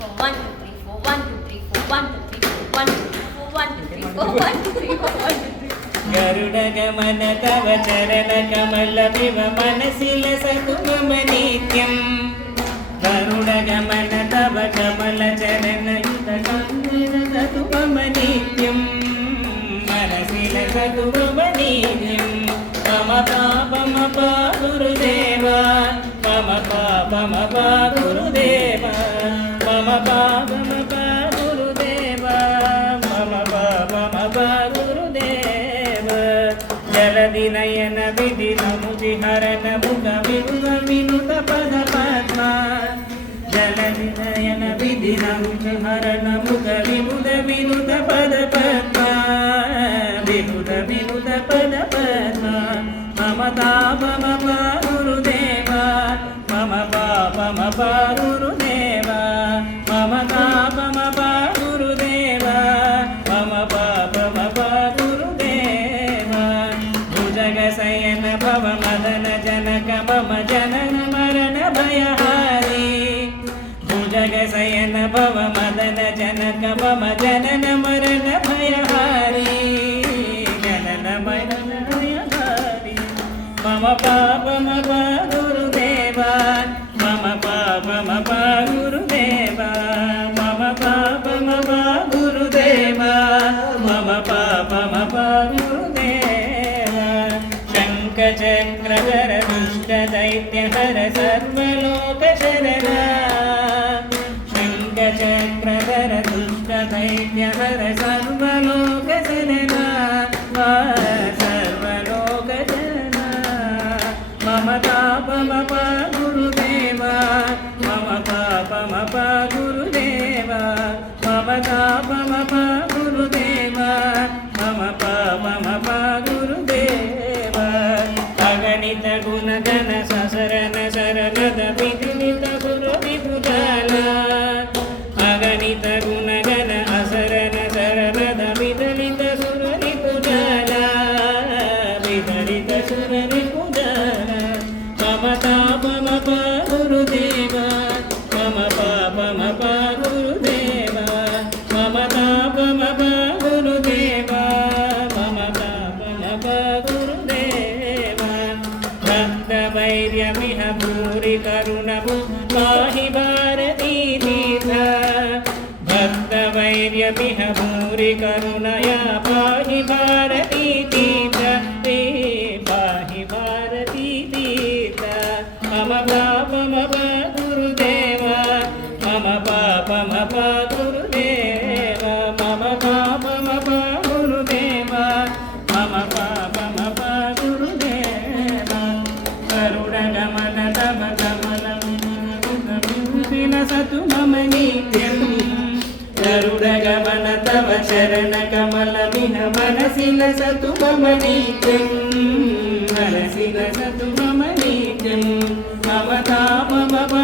4 1 2 3 4 1 2 3 4 1 2 3 4 1 2 3 4 1 2 3 4 1 2 3 4 1 2 3 गरुड गमन तव चरण कमल विव मनसिल सकुमम नित्यं गरुड गमन तव कमल चरण युत कंदन सकुमम नित्यं मनसिल सकुमम नित्यं मम पापम पा गुरुदेवा मम पापम पा गुरुदेवा मम पापम पा गुरुदेवा मम पापम पा जलधि नयन विधि नमुचि हरण मुख विमुख विनुत पद पद्मा जलधि नयन विधि नमुचि हरण मुख विमुख विनुत पद पद्मा विनुत विनुत पद पद्मा मम तापम पा गुरुदेवा मम पापम पा गुरुदेवा मम तापम पा गुरुदेवा मम पापम पा शयन भव मदन जनक मम जनन मरण भयहारी भुजग शयन भव मदन जनक मम जनन मरण भयहारी जनन मरण भयहारी मम पापम पा गुरुदेवा मम पापम पा गुरुदेवा मम पापम पा गुरुदेवा मम पापम पा चक्रधर दुष्ट दैत्य हर सर्वलोक शरणा शंख चक्रधर दुष्ट दैत्य हर सर्वलोक शरणा सर्वलोक शरणा मम तापम पा गुरुदेवा मम तापम पा गुरुदेवा मम तापम पा गुरुदेवा मम पापम पा गुरुदेवा अगणित गुण गण ससरन शरणद विदित गुरु विभुजाला अगणित गुण गण असरन शरणद विदलित सुर रिपुजाला विदलित सुर रिपुजाला मम तापम पा गुरुदेवा मम पापम पा गुरुदेवा मम तापम पा गुरुदेवा मम पापम पा गुरुदेवा वैर्यमिह भूरि करुणभु पाहि भारती तीर्थ भक्तवैर्यमिह भूरि करुणया पाहि भारती तीर्थ ते पाहि भारती तीर्थ मम पापम पा गुरुदेवा मम पापम पा गुरुदेवा मम पापम पा गुरुदेवा मम पापम पा गुरुदेवा गरुड गमन तव कमल विमुख सतु मम नित्यं गरुड गमन तव चरण कमल मिह मनसि लसतु मम नित्यं मनसि लसतु मम नित्यं मम तापम पा